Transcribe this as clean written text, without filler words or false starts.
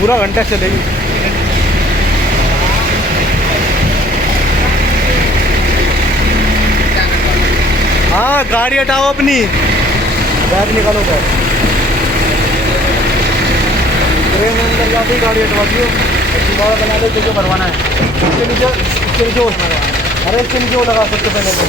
पूरा घंटा चलेगी। हाँ गाड़ी हटाओ अपनी, बैग निकालो बैग। ट्रेन में अंदर जाते ही गाड़ी हटवा दियो, दोबारा बना लो जो भरवाना है। इसके नीचे अरे इसके नीचे वो लगा सकते पहले तो।